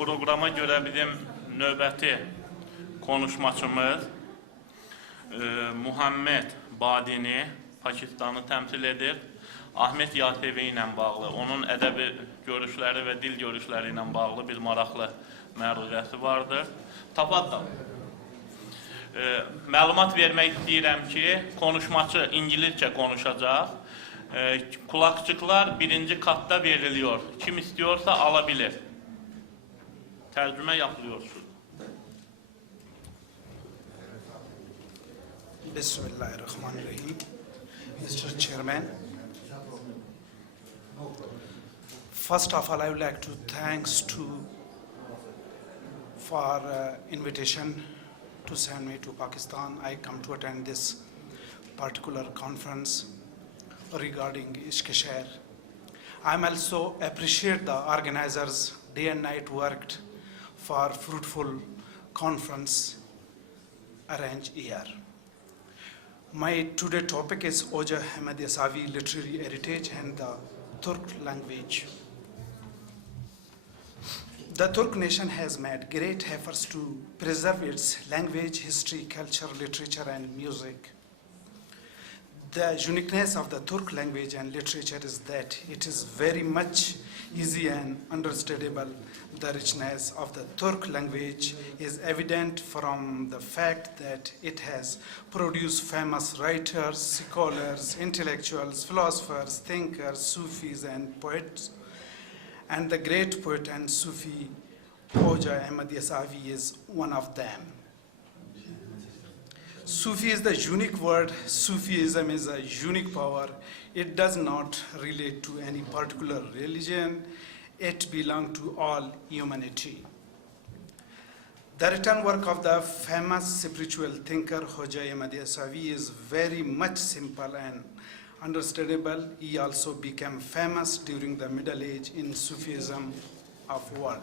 Programa görə bizim növbəti konuşmaçımız Muhammed Badini Pakistanı təmsil edir. Ahmet Yasevi ilə bağlı, onun ədəbi görüşləri və dil görüşləri ilə bağlı bir maraqlı məruzəsi vardır. Tafaddal. Məlumat vermək istəyirəm ki, konuşmaçı İngilizcə konuşacaq. Kulakçıklar birinci katta veriliyor. Kim istiyorsa alabilir. Tercüme yapılıyor şurada. Bismillahirrahmanirrahim. Mr. Chairman, first of all, I would like to thanks for invitation to send me to Pakistan. I come to attend this particular conference regarding Ishq-e-Shair. I'm also appreciate the organizers day and night worked for fruitful conference arranged here. My today topic is Hoja Ahmad Yasavi literary heritage and the Turk language. The Turk nation has made great efforts to preserve its language, history, culture, literature, and music. The uniqueness of the Turk language and literature is that it is very much easy and understandable. The richness of the Turk language is evident from the fact that it has produced famous writers, scholars, intellectuals, philosophers, thinkers, Sufis, and poets. And the great poet and Sufi Hoja Ahmad Yasavi is one of them. Sufi is the unique word. Sufism is a unique power. It does not relate to any particular religion. It belongs to all humanity. The written work of the famous spiritual thinker Hoja Ahmad Yasavi is very much simple and understandable. He also became famous during the Middle Age in Sufism of world.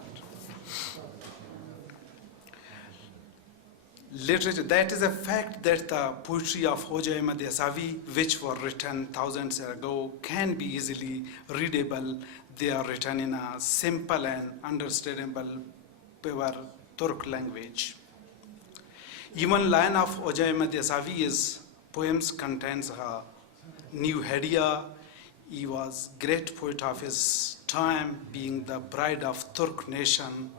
Literature, that is a fact that the poetry of Hoja Ahmad Yasavi, which were written thousands ago, can be easily readable. They are written in a simple and understandable pure Turk language. Even line of Hoja Ahmad Yasavi's poems contains a new idea. He was great poet of his time, being the pride of Turk nation.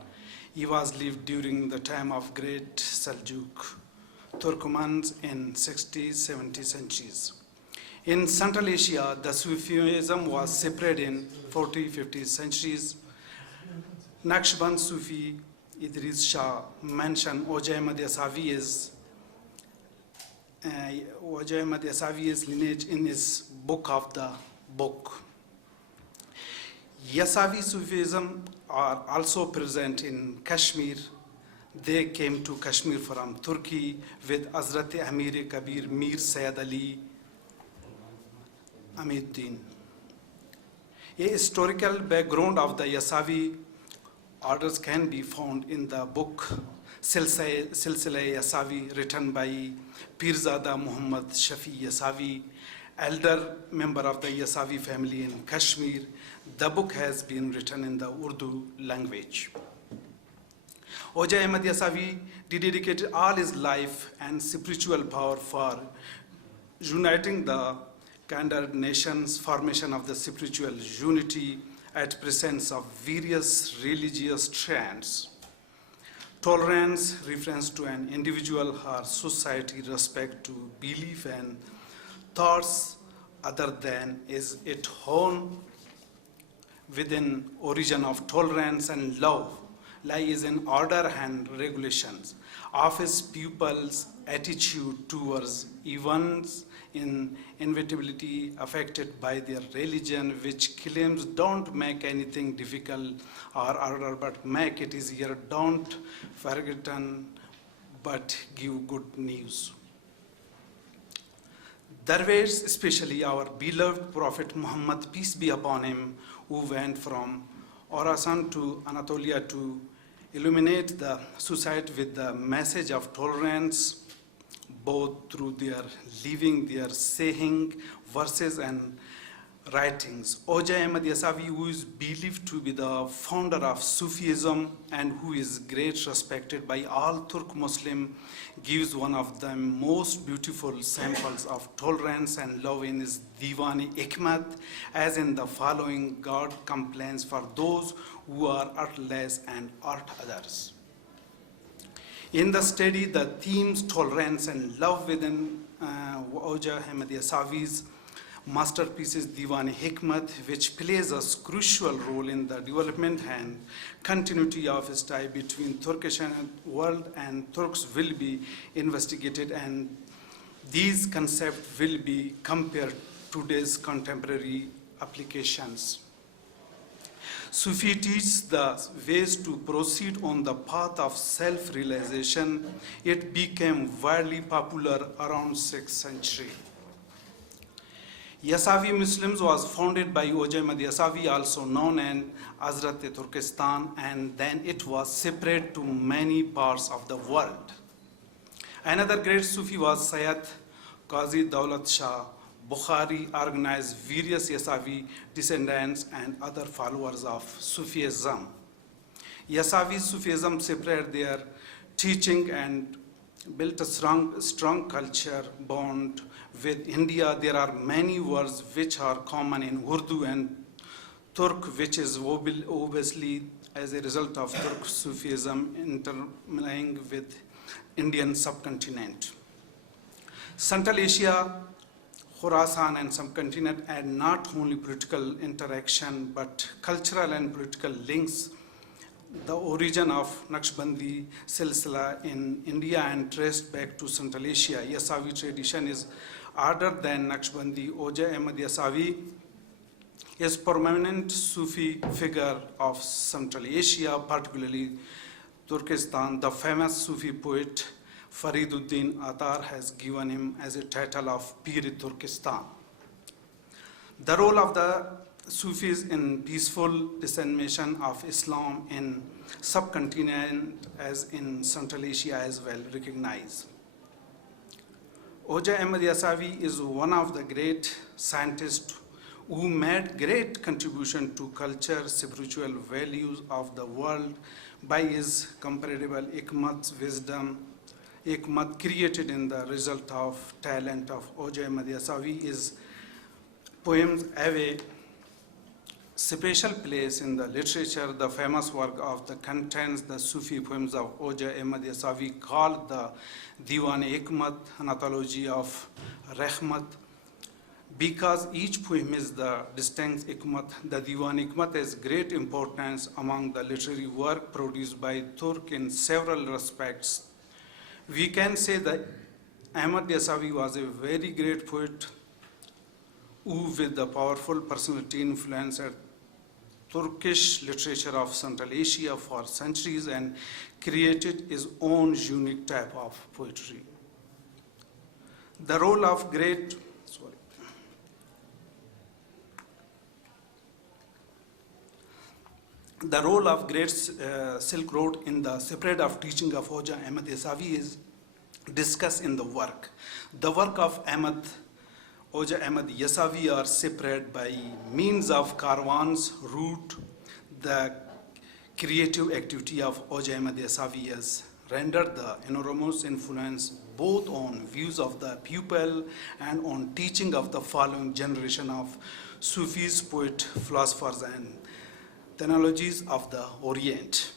He was lived during the time of great Seljuk Turkomans in 60s, 70s centuries. In Central Asia, the Sufism was spread in 40s, 50s centuries. Naqshband Sufi Idris Shah mentioned Hoja Ahmad Yasavi's lineage in his book of the book. Yasavi Sufism are also present in Kashmir. They came to Kashmir from Turkey with Hazrat Amir Kabir Mir Sayyid Ali Amiruddin. A historical background of the Yasavi orders can be found in the book Silsila Yasavi, written by Pirzada Muhammad Shafi Yasavi, elder member of the Yasavi family in Kashmir. The book has been written in the Urdu language. Hoja Ahmad Yasavi dedicated all his life and spiritual power for uniting the Kandar nation's formation of the spiritual unity at presence of various religious trends. Tolerance, reference to an individual or society, respect to belief and thoughts other than is its own within origin of tolerance and love lies in order and regulations of his pupils' attitude towards events in inevitability affected by their religion, which claims don't make anything difficult or harder but make it easier, don't forgotten but give good news. Darwish, especially our beloved Prophet Muhammad, peace be upon him, who went from Khorasan to Anatolia to illuminate the society with the message of tolerance, both through their living, their saying, verses, and writings. Hoja Ahmad Yasavi, who is believed to be the founder of Sufism and who is great respected by all Turk Muslim, gives one of the most beautiful samples of tolerance and love in his Diwan-e-Hikmat, as in the following: God complains for those who are artless and art others. In the study, the themes tolerance and love within Hoja Ahmad Yasavi's masterpieces Diwan-e-Hikmat, which plays a crucial role in the development and continuity of his tie between Turkish world and Turks, will be investigated, and these concepts will be compared to today's contemporary applications. Sufi teaches the ways to proceed on the path of self-realization. It became widely popular around 6th century. Yasavi Muslims was founded by Hoja Ahmad Yasavi, also known as Hazrat-e-Turkestan, and then it was separate to many parts of the world. Another great Sufi was Sayyid Qazi Daulat Shah. Bukhari organized various Yasavi descendants and other followers of Sufism. Yasavi Sufism separated their teaching and built a strong culture bond with India. There are many words which are common in Urdu and Turk, which is obviously as a result of Turk Sufism intermingling with Indian subcontinent. Central Asia, Khorasan and subcontinent had not only political interaction but cultural and political links. The origin of Naqshbandi Silsila in India and traced back to Central Asia. Yasavi tradition is older than Naqshbandi. Hoja Ahmad Yasavi is prominent Sufi figure of Central Asia, particularly Turkestan. The famous Sufi poet Fariduddin Attar has given him as a title of Pir-e-Turkestan. The role of the Sufis in peaceful dissemination of Islam in subcontinent as in Central Asia as well recognized. Hoja Ahmad Yasavi is one of the great scientists who made great contribution to culture, spiritual values of the world by his comparable hikmat, wisdom. Hikmat created in the result of talent of Hoja Ahmad Yasavi. His poems have a special place in the literature. The famous work of the contains the Sufi poems of Hoja Ahmad Yasavi called the Diwan-e-Hikmat, an anthology of Rahmat. Because each poem is the distinct hikmat, the Diwan-e-Hikmat has great importance among the literary work produced by Turk in several respects. We can say that Ahmad Yasavi was a very great poet who, with the powerful personality, influenced Turkish literature of Central Asia for centuries and created his own unique type of poetry. The role of great Silk Road in the spread of teaching of Hoja Ahmad Yasavi is discussed in the work. The work of Hoja Ahmad Yasavi are spread by means of caravans route. The creative activity of Hoja Ahmad Yasavi has rendered the enormous influence both on views of the pupil and on teaching of the following generation of Sufis, poets, philosophers, and theologies of the Orient.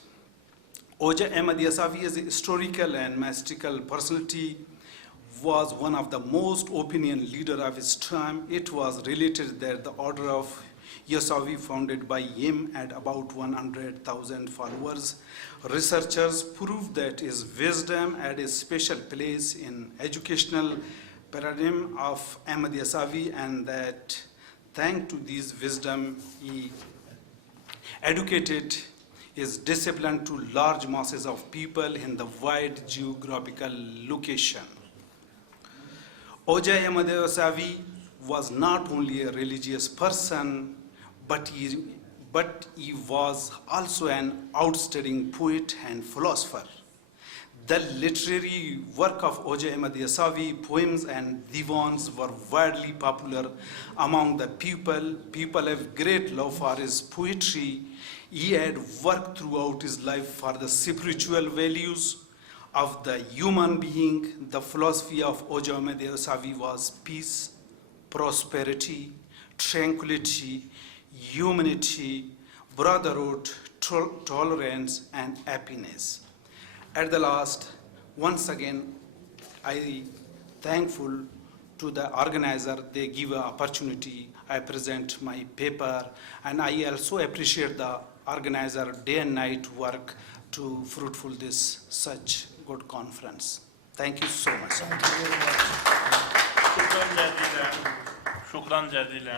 Hoja Ahmad Yasavi is a historical and mystical personality, was one of the most opinion leader of his time. It was related that the order of Yasavi founded by him had about 100,000 followers. Researchers proved that his wisdom had a special place in educational paradigm of Ahmad Yasavi, and that thanks to this wisdom he educated his discipline to large masses of people in the wide geographical location. Hoja Ahmad Yasavi was not only a religious person, but he was also an outstanding poet and philosopher. The literary work of O.J. Ahmad Yasavi, poems and divans were widely popular among the people. People have great love for his poetry. He had worked throughout his life for the spiritual values of the human being. The philosophy of O.J. Ahmad Yasavi was peace, prosperity, tranquility, humanity, brotherhood, tolerance, and happiness. At the last, once again, I thankful to the organizer. They give an opportunity. I present my paper, and I also appreciate the organizer day and night work to fruitful this such good conference. Thank you so much. Şükran cəzilə. Şükran cəzilə.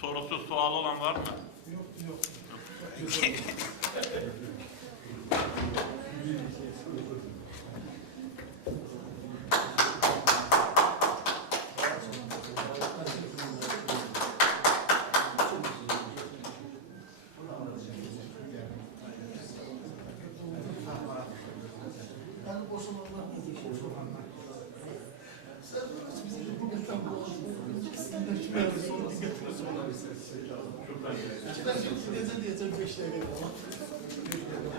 Sorusu, sualı olan var mı? Yok. Diyecek 5 dakika.